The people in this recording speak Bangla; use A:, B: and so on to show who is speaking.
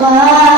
A: الله